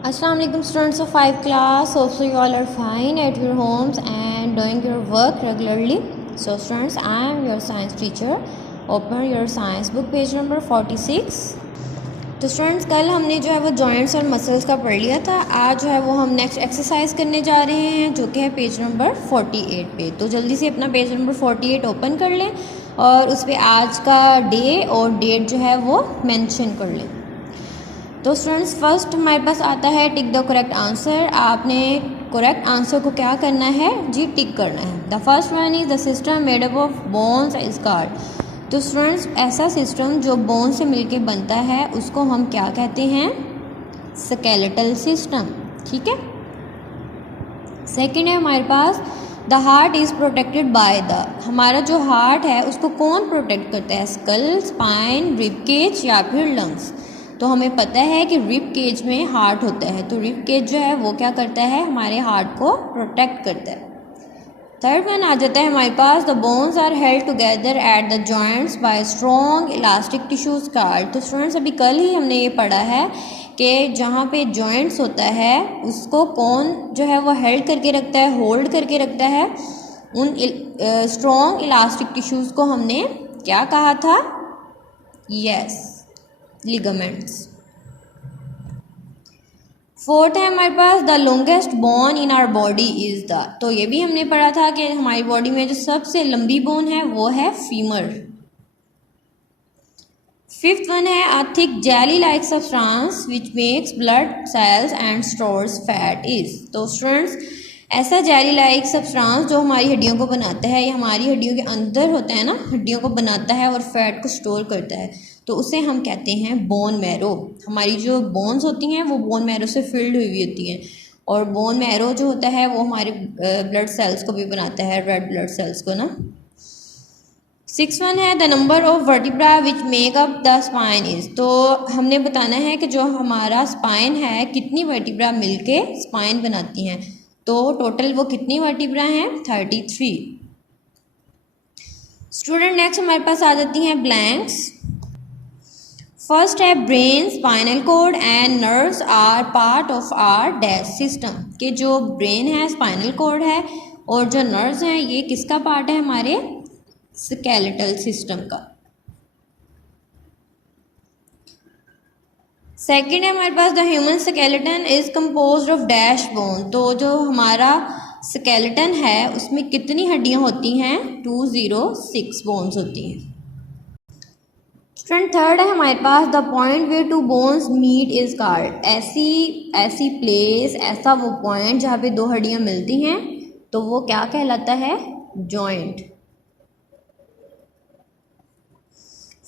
Assalamu alaikum students of 5th class. Hope so you all are fine at your homes and doing your work regularly. So students, I am your science teacher. Open your science book page number 46. तो students कल हमने जो है वो joints और muscles का पढ़ लिया था। आज जो है वो हम नेक्स्ट एक्सरसाइज करने जा रहे हैं जो कि है पेज नंबर 48 पे। तो जल्दी से अपना पेज नंबर 48 ओपन कर लें और उस पर आज का डे और डेट जो है वो मेंशन कर लें। तो स्टूडेंट्स फर्स्ट हमारे पास आता है टिक द करेक्ट आंसर। आपने करेक्ट आंसर को क्या करना है जी, टिक करना है। The first one is the system made up of bones is called. तो स्टूडेंट्स ऐसा सिस्टम जो बोन से मिलके बनता है उसको हम क्या कहते हैं, स्केलेटल सिस्टम। ठीक है। सेकंड है हमारे पास the heart is protected by the. हमारा जो हार्ट है उसको कौन प्रोटेक्ट करता है, स्कल, स्पाइन, रिब केज या फिर लंग्स। तो हमें पता है कि रिब केज में हार्ट होता है, तो रिब केज जो है वो क्या करता है, हमारे हार्ट को प्रोटेक्ट करता है। थर्ड वन आ जाता है हमारे पास the bones are held together at the joints by strong elastic tissues cord. तो स्टूडेंट्स अभी कल ही हमने ये पढ़ा है कि जहाँ पे जॉइंट्स होता है उसको कौन जो है वो हेल्ड करके रखता है, होल्ड करके रखता है। उन स्ट्रॉन्ग इलास्टिक टिश्यूज को हमने क्या कहा था, यस, लिगामेंट्स। फोर्थ है हमारे पास the longest bone in our body is the. तो ये भी हमने पढ़ा था कि हमारी बॉडी में जो सबसे लंबी बोन है वो है फीमर। फिफ्थ वन है a thick jelly like substance which makes blood cells and stores fat is. तो स्टूडेंट्स ऐसा जेली लाइक सब्सटेंस जो हमारी हड्डियों को बनाता है, या हमारी हड्डियों के अंदर होता है ना, हड्डियों को बनाता है और फैट को स्टोर करता है, तो उसे हम कहते हैं बोन मैरो। हमारी जो बोन्स होती हैं वो बोन मैरो से फिल्ड हुई होती हैं, और बोन मैरो जो होता है वो हमारे ब्लड सेल्स को भी बनाता है, रेड ब्लड सेल्स को ना। सिक्स वन है the number of vertebra which make up the spine is. तो हमने बताना है कि जो हमारा स्पाइन है कितनी वर्टिब्रा मिलके स्पाइन बनाती हैं। तो टोटल वो कितनी वर्टिब्रा हैं, 33। स्टूडेंट नेक्स्ट हमारे पास आ जाती हैं ब्लैंक्स। फर्स्ट है brain, spinal cord and nerves are part of our dash system. कि जो ब्रेन है, स्पाइनल कोड है और जो नर्व्स हैं ये किसका पार्ट है, हमारे स्केलेटल सिस्टम का। सेकेंड है हमारे पास the human skeleton is composed of dash bone. तो जो हमारा स्केलेटन है उसमें कितनी हड्डियां होती हैं, 206 बोन्स होती हैं। थर्ड है हमारे पास the point where two bones meet is called. ऐसी प्लेस, ऐसा वो पॉइंट जहाँ पे दो हड्डियाँ मिलती हैं तो वो क्या कहलाता है, जॉइंट।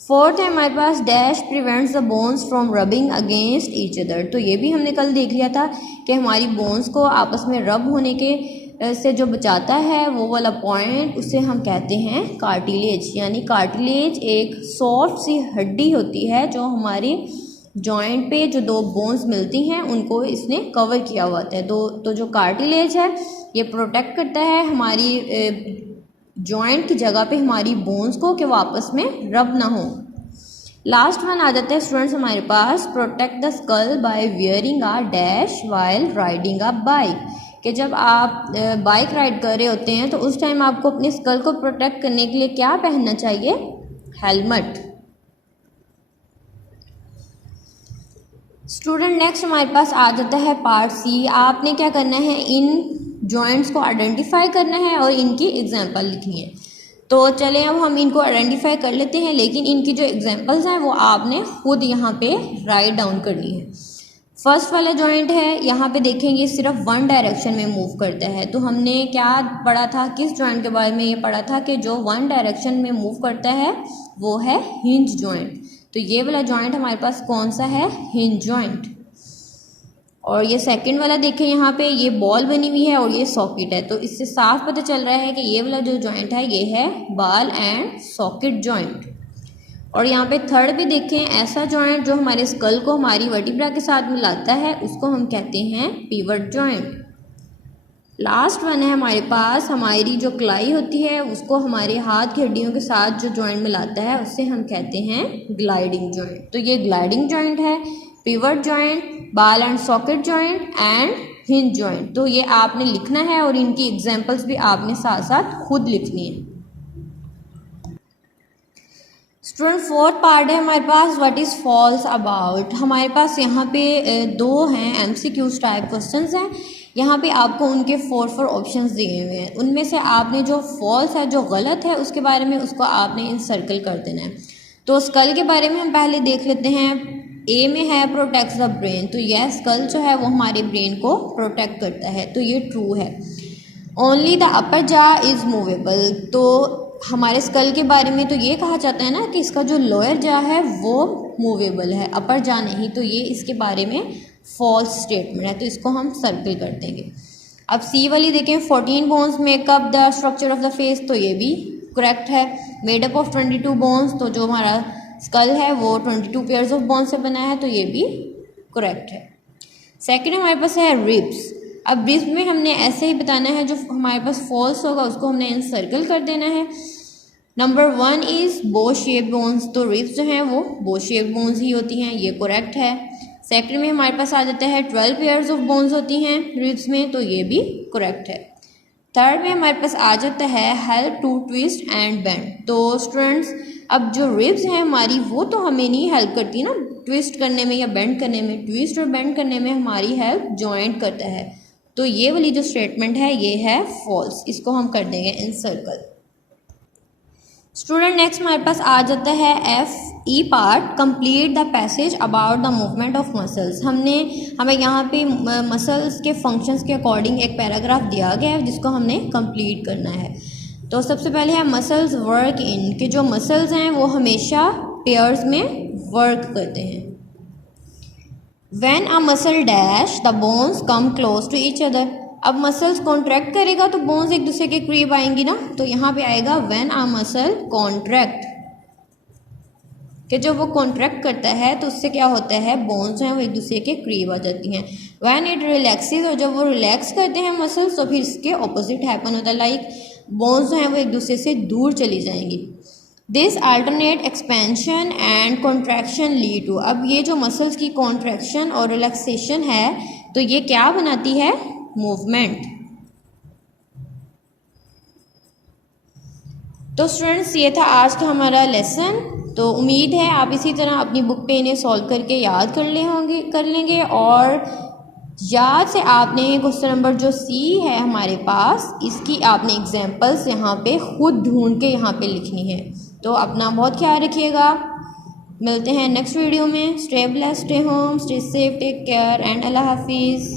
फोर्थ है हमारे पास dash prevents the bones from rubbing against each other. तो ये भी हमने कल देख लिया था कि हमारी बोन्स को आपस में रब होने के से जो बचाता है वो वाला पॉइंट उसे हम कहते हैं कार्टिलेज। यानी कार्टिलेज एक सॉफ्ट सी हड्डी होती है जो हमारी जॉइंट पे जो दो बोन्स मिलती हैं उनको इसने कवर किया हुआ होता है। तो जो कार्टिलेज है ये प्रोटेक्ट करता है हमारी जॉइंट की जगह पे हमारी बोन्स को कि वो आपस में रब ना हो। लास्ट वन आ जाता है स्टूडेंट्स हमारे पास protect the skull by wearing a dash while riding a bike. कि जब आप बाइक राइड कर रहे होते हैं तो उस टाइम आपको अपने स्कल को प्रोटेक्ट करने के लिए क्या पहनना चाहिए, हेलमेट। स्टूडेंट नेक्स्ट हमारे पास आ जाता है पार्ट सी। आपने क्या करना है, इन जॉइंट्स को आइडेंटिफाई करना है और इनकी एग्जांपल लिखनी है। तो चलें अब हम इनको आइडेंटिफाई कर लेते हैं, लेकिन इनकी जो एग्जांपल्स हैं वो आपने खुद यहाँ पे राइट डाउन करनी है। फर्स्ट वाला जॉइंट है, यहाँ पे देखेंगे सिर्फ वन डायरेक्शन में मूव करता है। तो हमने क्या पढ़ा था, किस जॉइंट के बारे में ये पढ़ा था कि जो वन डायरेक्शन में मूव करता है वो है हिंज जॉइंट। तो ये वाला जॉइंट हमारे पास कौन सा है, हिंज जॉइंट। और ये सेकंड वाला देखें, यहाँ पे ये बॉल बनी हुई है और ये सॉकेट है, तो इससे साफ पता चल रहा है कि ये वाला जो जॉइंट है ये है बॉल एंड सॉकेट जॉइंट। और यहाँ पे थर्ड भी देखें, ऐसा जॉइंट जो हमारे स्कल को हमारी वर्टिब्रा के साथ मिलाता है उसको हम कहते हैं पिवट जॉइंट। लास्ट वन है हमारे पास, हमारी जो कलाई होती है उसको हमारे हाथ की हड्डियों के साथ जो जॉइंट मिलाता है उससे हम कहते हैं ग्लाइडिंग जॉइंट। तो ये ग्लाइडिंग जॉइंट है, pivot joint, ball and socket joint and hinge joint. तो ये आपने लिखना है और इनकी एग्जांपल्स भी आपने साथ साथ खुद लिखनी है। स्टूडेंट फोर्थ पार्ट है हमारे पास व्हाट इज़ फॉल्स अबाउट। हमारे पास यहाँ पे दो हैं एमसीक्यूज टाइप क्वेश्चंस हैं। यहाँ पे आपको उनके फोर ऑप्शंस दिए हुए हैं, उनमें से आपने जो फॉल्स है, जो गलत है उसके बारे में उसको आपने इंसर्कल कर देना है। तो स्कल के बारे में हम पहले देख लेते हैं। ए में है प्रोटेक्ट्स द ब्रेन, तो यह स्कल जो है वो हमारे ब्रेन को प्रोटेक्ट करता है, तो ये ट्रू है। ओनली द अपर जा इज़ मूवेबल, तो हमारे स्कल के बारे में तो ये कहा जाता है ना कि इसका जो लोअर जा है वो मूवेबल है, अपर जा नहीं, तो ये इसके बारे में फॉल्स स्टेटमेंट है, तो इसको हम सर्कल कर देंगे। अब सी वाली देखें, 14 bones makeup the structure of the face, तो ये भी करेक्ट है। मेड अप ऑफ 22 बोन्स, तो जो हमारा स्कल है वो 22 पेयर्स ऑफ बोन्स से बना है, तो ये भी करेक्ट है। सेकेंड हमारे पास है रिब्स। अब रिब्स में हमने ऐसे ही बताना है, जो हमारे पास फॉल्स होगा उसको हमने इंसर्कल कर देना है। नंबर 1 इज़ बो शेप बोन्स, तो रिब्स जो हैं वो बो शेप बोन्स ही होती हैं, ये करेक्ट है। सेकंड में हमारे पास आ जाता है 12 पेयर्स ऑफ बोन्स होती हैं रिब्स में, तो ये भी करेक्ट है। थर्ड में हमारे पास आ जाता है help to twist and bend. तो स्टूडेंट्स अब जो रिब्स हैं हमारी वो तो हमें नहीं हेल्प करती ना ट्विस्ट करने में या बेंड करने में, ट्विस्ट और बेंड करने में हमारी हेल्प जॉइंट करता है, तो ये वाली जो स्टेटमेंट है ये है फॉल्स, इसको हम कर देंगे इनसर्कल। स्टूडेंट नेक्स्ट हमारे पास आ जाता है F E part, complete the passage about the movement of muscles. हमें यहाँ पे मसल्स के फंक्शंस के अकॉर्डिंग एक पैराग्राफ दिया गया है जिसको हमने कंप्लीट करना है। तो सबसे पहले है मसल्स वर्क इन, कि जो मसल्स हैं वो हमेशा पेयर्स में वर्क करते हैं। When a muscle dash the bones come close to each other, अब मसल्स कॉन्ट्रैक्ट करेगा तो बोन्स एक दूसरे के करीब आएंगी ना, तो यहाँ पे आएगा व्हेन अ मसल कॉन्ट्रैक्ट, कि जब वो कॉन्ट्रैक्ट करता है तो उससे क्या होता है बोन्स जो हैं वो एक दूसरे के करीब आ जाती हैं। व्हेन इट रिलैक्सेस, और जब वो रिलैक्स करते हैं मसल्स तो फिर इसके ऑपोजिट हैपन होता है, लाइक बोन्स जो हैं वो एक दूसरे से दूर चली जाएंगी। This alternate expansion and contraction lead to, अब ये जो मसल्स की कॉन्ट्रैक्शन और रिलैक्सेशन है तो ये क्या बनाती है, मूवमेंट। तो स्टूडेंट्स ये था आज का हमारा लेसन। तो उम्मीद है आप इसी तरह अपनी बुक पे इन्हें सॉल्व करके याद कर लेंगे और याद से आपने क्वेश्चन नंबर जो सी है हमारे पास, इसकी आपने एग्जांपल्स यहाँ पे खुद ढूंढ के यहाँ पे लिखनी है। तो अपना बहुत ख्याल रखिएगा, मिलते हैं नेक्स्ट वीडियो में। Stay blessed, stay home, stay safe, take care and अल्लाह हाफिज़।